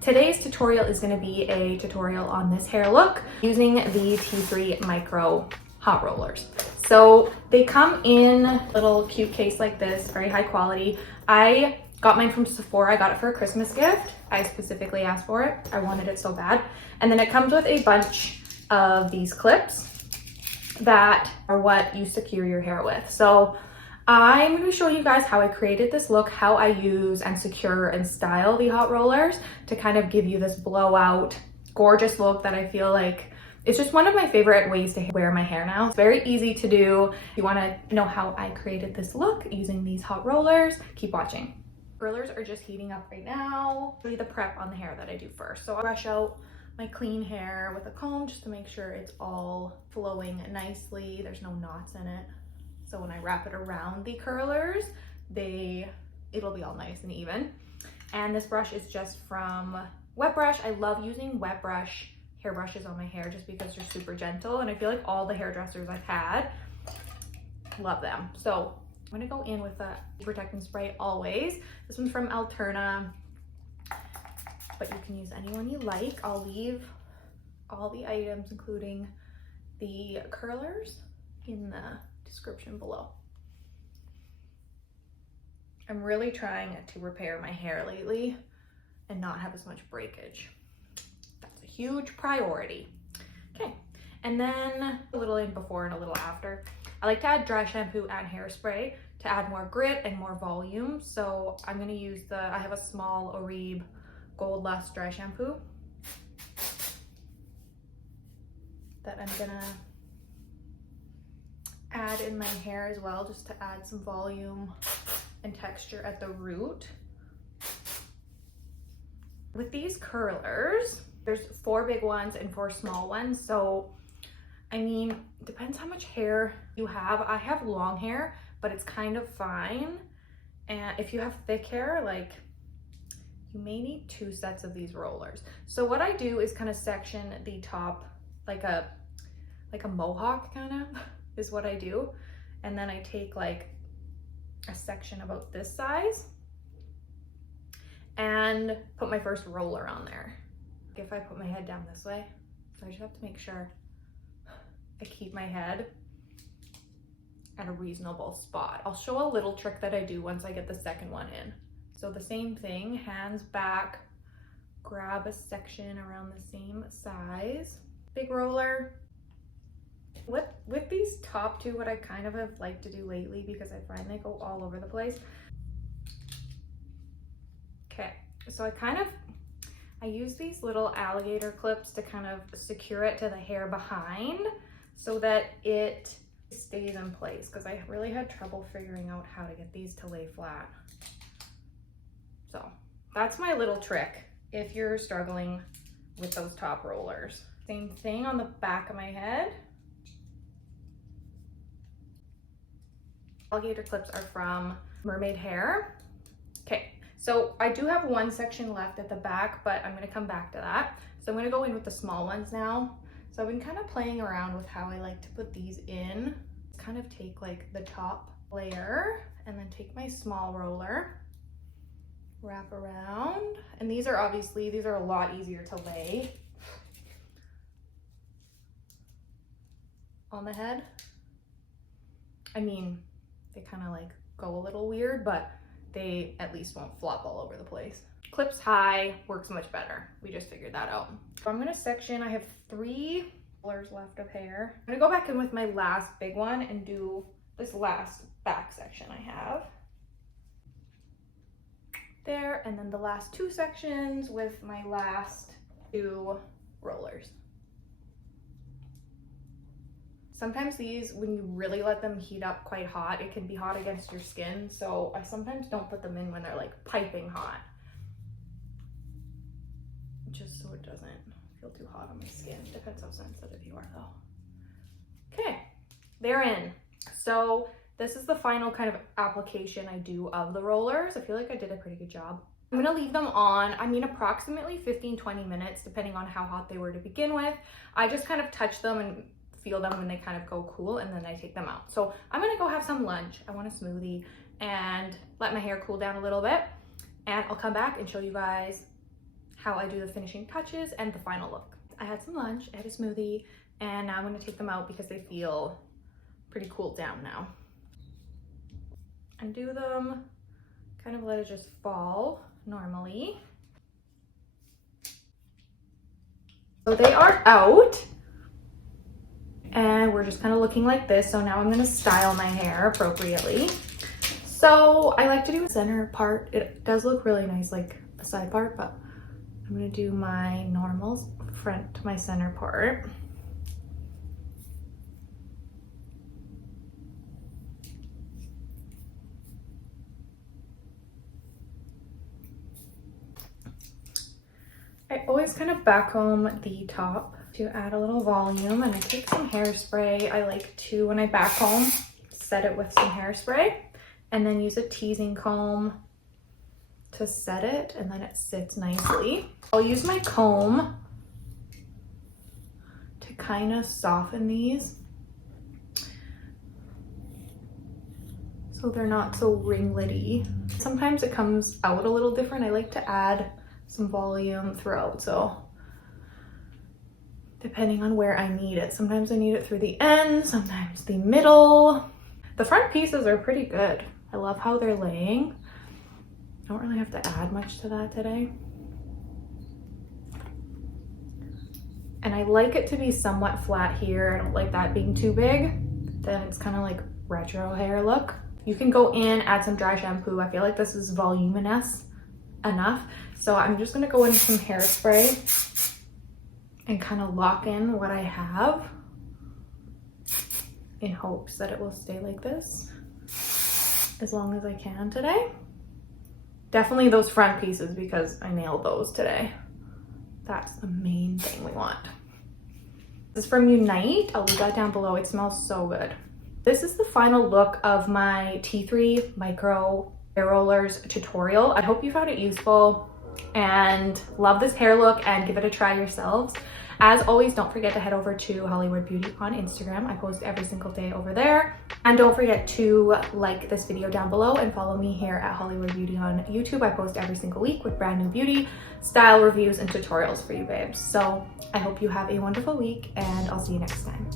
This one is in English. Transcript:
Today's tutorial is going to be a tutorial on this hair look using the T3 Micro hot rollers. So they come in a little cute case like this, very high quality. I got mine from Sephora. I got it for a Christmas gift. I specifically asked for it. I wanted it so bad. And then it comes with a bunch of these clips that are what you secure your hair with. So I'm going to be showing you guys how I created this look, how I use and secure and style the hot rollers to kind of give you this blowout, gorgeous look that I feel like it's just one of my favorite ways to wear my hair now. It's very easy to do. If you want to know how I created this look using these hot rollers, keep watching. Rollers are just heating up right now. I'll do the prep on the hair that I do first. So I'll brush out my clean hair with a comb just to make sure it's all flowing nicely. There's no knots in it. So when I wrap it around the curlers, it'll be all nice and even. And this brush is just from Wet Brush. I love using Wet Brush hair brushes on my hair just because they're super gentle. And I feel like all the hairdressers I've had love them. So I'm gonna go in with a protecting spray always. This one's from Alterna, but you can use any one you like. I'll leave all the items, including the curlers, in the description below. I'm really trying to repair my hair lately and not have as much breakage. That's a huge priority. Okay, and then a little in before and a little after. I like to add dry shampoo and hairspray to add more grit and more volume. So I'm gonna use I have a small Oribe Gold Lust dry shampoo that I'm gonna add in my hair as well, just to add some volume and texture at the root. With these curlers, there's 4 big ones and 4 small ones. So, I mean, it depends how much hair you have. I have long hair, but it's kind of fine. And if you have thick hair, like, you may need 2 sets of these rollers. So what I do is kind of section the top like a mohawk kind of is what I do. And then I take like a section about this size and put my first roller on there. If I put my head down this way, so I just have to make sure I keep my head at a reasonable spot. I'll show a little trick that I do once I get the second one in. So the same thing, hands back, grab a section around the same size, big roller. With these top two, what I kind of have liked to do lately, because I find they go all over the place. Okay, so I use these little alligator clips to kind of secure it to the hair behind so that it stays in place, because I really had trouble figuring out how to get these to lay flat. So that's my little trick if you're struggling with those top rollers. Same thing on the back of my head. Alligator clips are from Mermade Hair. Okay, so I do have one section left at the back, but I'm gonna come back to that. So I'm gonna go in with the small ones now. So I've been kind of playing around with how I like to put these in. Kind of take like the top layer and then take my small roller, wrap around. And these are a lot easier to lay on the head. I mean, they kind of like go a little weird, but they at least won't flop all over the place. Clips high works much better. We just figured that out. So I'm gonna section, I have 3 rollers left of hair. I'm gonna go back in with my last big one and do this last back section I have. There, and then the last 2 sections with my last 2 rollers. Sometimes these, when you really let them heat up quite hot, it can be hot against your skin. So I sometimes don't put them in when they're like piping hot, just so it doesn't feel too hot on my skin. Depends how sensitive you are though. Okay, they're in. So this is the final kind of application I do of the rollers. I feel like I did a pretty good job. I'm gonna leave them on, I mean, approximately 15-20 minutes, depending on how hot they were to begin with. I just kind of touch them and feel them when they kind of go cool, and then I take them out. So I'm gonna go have some lunch. I want a smoothie and let my hair cool down a little bit, and I'll come back and show you guys how I do the finishing touches and the final look. I had some lunch, I had a smoothie, and now I'm gonna take them out because they feel pretty cooled down now. And do them, kind of let it just fall normally. So they are out, and we're just kind of looking like this. So now I'm gonna style my hair appropriately. So I like to do a center part. It does look really nice, like a side part, but I'm gonna do my normal front to my center part. I always kind of back comb the top to add a little volume, and I take some hairspray. I like to, when I back comb, set it with some hairspray and then use a teasing comb to set it, and then it sits nicely. I'll use my comb to kind of soften these so they're not so ringlety. Sometimes it comes out a little different. I like to add some volume throughout, so depending on where I need it. Sometimes I need it through the end, sometimes the middle. The front pieces are pretty good. I love how they're laying. I don't really have to add much to that today. And I like it to be somewhat flat here. I don't like that being too big. Then it's kind of like retro hair look. You can go in, add some dry shampoo. I feel like this is voluminous enough. So I'm just gonna go in with some hairspray and kind of lock in what I have in hopes that it will stay like this as long as I can today. Definitely those front pieces because I nailed those today. That's the main thing we want. This is from Unite. I'll leave that down below. It smells so good. This is the final look of my T3 micro hair rollers tutorial. I hope you found it useful and love this hair look and give it a try yourselves. As always, don't forget to head over to Hollywood Beauty on Instagram. I post every single day over there. And don't forget to like this video down below and follow me here at Hollywood Beauty on YouTube. I post every single week with brand new beauty, style reviews, and tutorials for you babes. So I hope you have a wonderful week, and I'll see you next time.